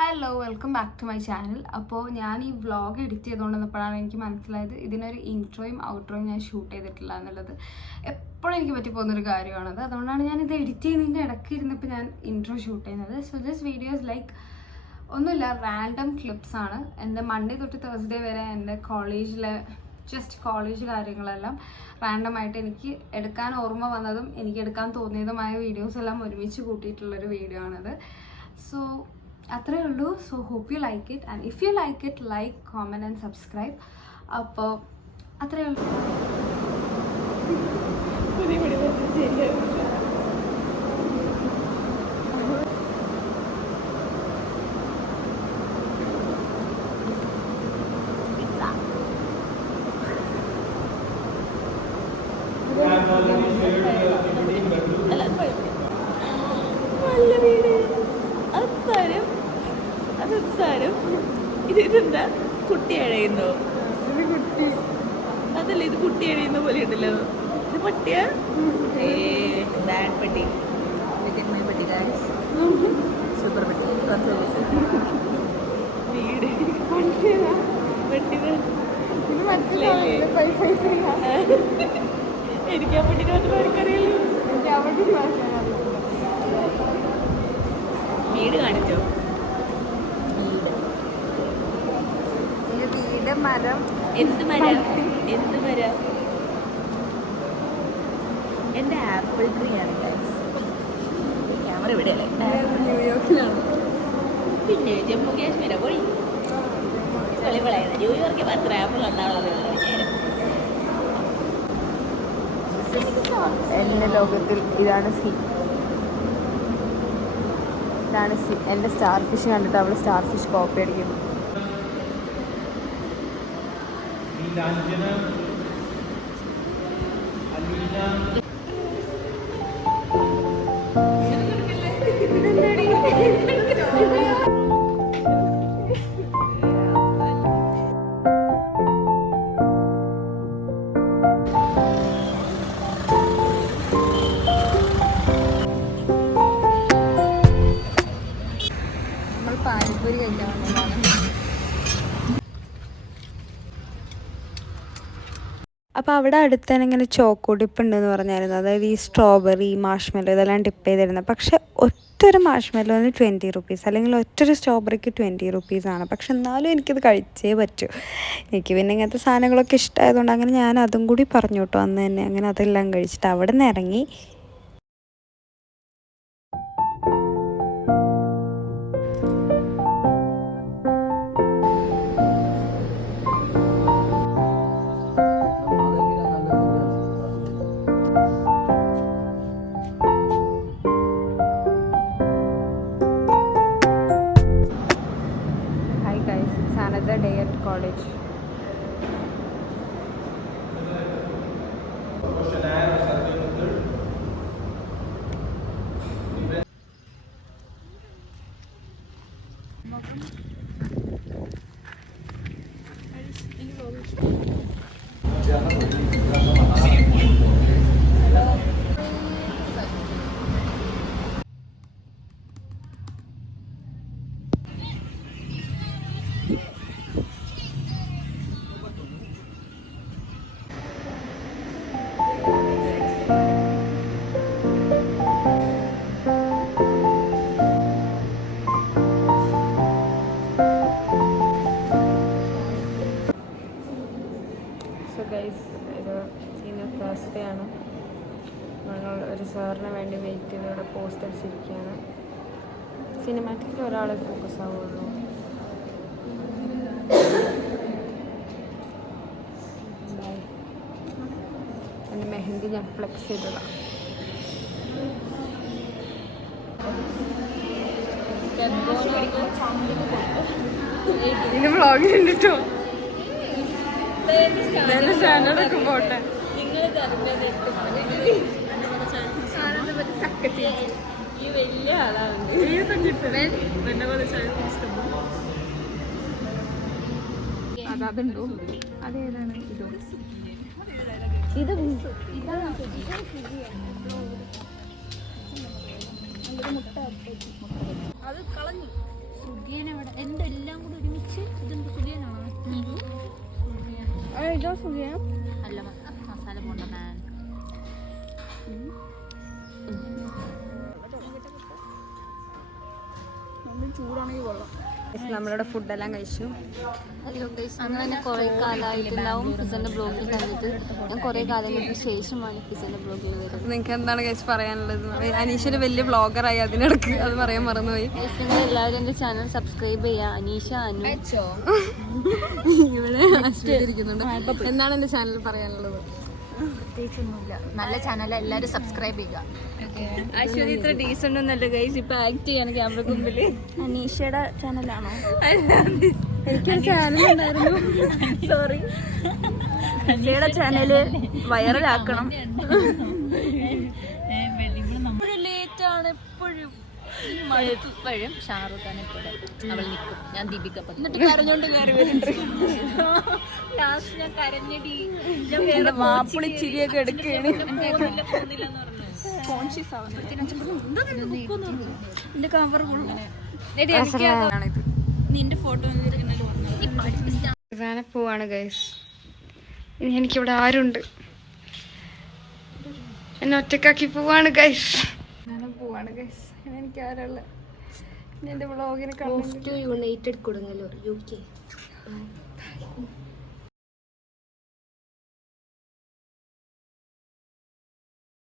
Hello, welcome back to my channel. അപ്പോൾ ഞാൻ ഈ വ്ളോഗ് എഡിറ്റ് ചെയ്തുകൊണ്ടിരുന്നപ്പോഴാണ് എനിക്ക് മനസ്സിലായത് ഇതിനൊരു ഇൻട്രോയും ഔട്ട്രോയും ഞാൻ ഷൂട്ട് ചെയ്തിട്ടില്ല എന്നുള്ളത്. എപ്പോഴും എനിക്ക് പറ്റിപ്പോകുന്നൊരു കാര്യമാണത്. അതുകൊണ്ടാണ് ഞാൻ ഇത് എഡിറ്റ് ചെയ്യുന്നതിൻ്റെ ഇടയ്ക്ക് ഇരുന്നപ്പോൾ ഞാൻ ഇൻട്രോ ഷൂട്ട് ചെയ്യുന്നത്. സോ ദിസ് വീഡിയോസ് ലൈക്ക് ഒന്നുമില്ല, റാൻഡം ക്ലിപ്സാണ്. എൻ്റെ മൺഡേ തൊട്ട് തേഴ്സ്ഡേ വരെ എൻ്റെ കോളേജിലെ കോളേജ് കാര്യങ്ങളെല്ലാം റാൻഡമായിട്ട് എനിക്ക് എടുക്കാൻ ഓർമ്മ വന്നതും എനിക്ക് എടുക്കാൻ തോന്നിയതുമായ വീഡിയോസ് എല്ലാം ഒരുമിച്ച് കൂട്ടിയിട്ടുള്ളൊരു വീഡിയോ ആണത്. സോ അത്രേ ഉള്ളൂ. So hope you like it, and if you like it like, comment and subscribe. അപ്പോൾ അത്രേ ഉള്ളൂ. ഇതെന്താ കുട്ടി അഴയുന്നോ? കുട്ടി അതല്ല, ഇത് കുട്ടി അഴയുന്ന പോലെ ഉണ്ടല്ലോ. ഇത് പട്ടിയാ? പട്ടി പട്ടി സൂപ്പർ പട്ടി. വീട് എനിക്ക് ആ പട്ടിനെ മാത്രം ആർക്കറിയുള്ളൂ. വീട് കാണിച്ചോ? മരം. എന്ത് മരം? എന്ത് മരം? എൻ്റെ ആപ്പിൾ ട്രീ ആണ്. ക്യാമറ ഇവിടെയല്ലേ? ന്യൂയോർക്കിലാണ്. പിന്നെ ജമ്മു കാശ്മീരാ പോയി കളികളായത്. ന്യൂയോർക്കിൽ മാത്രം ആപ്പിൾ ഉണ്ടാവുള്ളത്. എൻ്റെ ലോകത്തിൽ ഇതാണ് സി. ഇതാണ് സി. എൻ്റെ സ്റ്റാർ ഫിഷ് കണ്ടിട്ട് അവൾ സ്റ്റാർ ഫിഷ് കോപ്പി അടിക്കുന്നു. നമ്മൾ പാനിപ്പൂരി കഴിക്കാൻ വന്നതാണ്. അപ്പോൾ അവിടെ അടുത്ത് തന്നെ ഇങ്ങനെ ചോക്കോ ഡിപ്പ് ഉണ്ടെന്ന് പറഞ്ഞായിരുന്നു. അതായത് ഈ സ്ട്രോബെറി, മാഷ്മെല്ലോ ഇതെല്ലാം ഡിപ്പ് ചെയ്തിരുന്നത്. പക്ഷെ ഒറ്റൊരു മാഷ്മെല്ലോന് 20 റുപ്പീസ്, അല്ലെങ്കിൽ ഒറ്റൊരു സ്ട്രോബെറിക്ക് 20 റുപ്പീസാണ്. പക്ഷെ എന്നാലും എനിക്കത് കഴിച്ചേ പറ്റൂ. എനിക്ക് പിന്നെ ഇങ്ങനത്തെ സാധനങ്ങളൊക്കെ ഇഷ്ടമായതുകൊണ്ട് അങ്ങനെ ഞാൻ അതും കൂടി പറഞ്ഞു കേട്ടോ അന്ന് തന്നെ. അങ്ങനെ അതെല്ലാം കഴിച്ചിട്ട് അവിടെ നിന്ന് ഇറങ്ങി. Another day at college. ഇത് ഇന്ന് തേഴ്സ്ഡേ ആണ്. ഞങ്ങൾ ഒരു സാറിന് വേണ്ടി വെയിറ്റ് ചെയ്ത് ഇവിടെ പോസ്റ്റ് അടിച്ചിരിക്കുകയാണ്. സിനിമാറ്റിക്കിൽ ഒരാളെ ഫോക്കസ് ആവുള്ളൂ. എൻ്റെ മെഹന്തി ഞാൻ ഫ്ലെക്സ് ചെയ്തതാണ്. ഇന്ന് വ്ളോഗ് കണ്ടിട്ടോ സ്റ്റാൻഡേർഡൊക്കെ പോട്ടെ. ഈ വലിയ ആളാണ്. അതുണ്ടോ? അതേതാണ്? ഇത് അത് കളഞ്ഞു. സുഖിയനവിടെ എന്തെല്ലാം കൂടെ ഒരുമിച്ച് ഇതെന്ത് സുഖിയനാണോ ഇതോ സുഖിയ അല്ല മസാല പോണ്ട മാൻ ചൂടാണെങ്കിൽ കൊള്ളാം. നമ്മളിവിടെ ഫുഡെല്ലാം കഴിച്ചു. അങ്ങനെ കുറേ കാലമായിട്ടുണ്ടാവും ഫിസന്റെ ബ്ലോഗിൽ കണ്ടിട്ട്. ഞാൻ കുറേ കാലങ്ങൾക്ക് ശേഷമാണ് ഫിസന്റെ ബ്ലോഗിൽ വരുന്നത്. നിങ്ങൾക്ക് എന്താണ് കഴിച്ച് പറയാനുള്ളത്? അനീഷൊരു വലിയ വ്ളോഗറായി, അതിനിടക്ക് അത് പറയാൻ മറന്നുപോയി. നിങ്ങൾ എല്ലാവരും എൻ്റെ ചാനൽ സബ്സ്ക്രൈബ് ചെയ്യുക. അനീഷ അനു ഇവിടെ ഇരിക്കുന്നുണ്ട്. എന്താണ് എൻ്റെ ചാനൽ പറയാനുള്ളത്? പ്രത്യേകിച്ചൊന്നുമില്ല, നല്ല ചാനൽ എല്ലാവരും സബ്സ്ക്രൈബ് ചെയ്യുക. അശ്വതി ഇത്ര ഡീസൻ്റ് ഒന്നല്ല ഗൈസ്, ഇപ്പൊ ആക്ട് ചെയ്യാണ് ക്യാമറ മുമ്പിൽ. അനീഷയുടെ ചാനലാണോ? എനിക്കൊരു ചാനൽ ഉണ്ടായിരുന്നു, സോറി. അനീഷയുടെ ചാനല് വൈറലാക്കണം. ലേറ്റാണ് എപ്പോഴും. ഇപ്പോഴും ഷാറുഖ് ഖാനെ പോലെ അവൾ നിൽക്കും, ഞാൻ ദീപിക പടുക്കോൺ. എന്നിട്ട് കരഞ്ഞോണ്ട് കയറി വരുന്നുണ്ട്. ലാസ്റ്റ് ഞാൻ കരഞ്ഞടി, മാപ്പിളി ചിരിയൊക്കെ എടുക്കുകയാണ്. കോൺഷ്യസ് ആവുന്നില്ല കവർ നിന്റെ ഫോട്ടോ പോവാണ് ഗൈസ്. ഇനി എനിക്കിവിടെ ആരുണ്ട്? എന്നെ ഒറ്റക്കാക്കി പോവാണ് ഗൈസ്. പോവാണ് ഗൈസ്. എനിക്ക് ആരുള്ള എന്റെ വ്ളോഗിനെ യുണൈറ്റഡ് കൊടുങ്ങല്ലൂർ UK.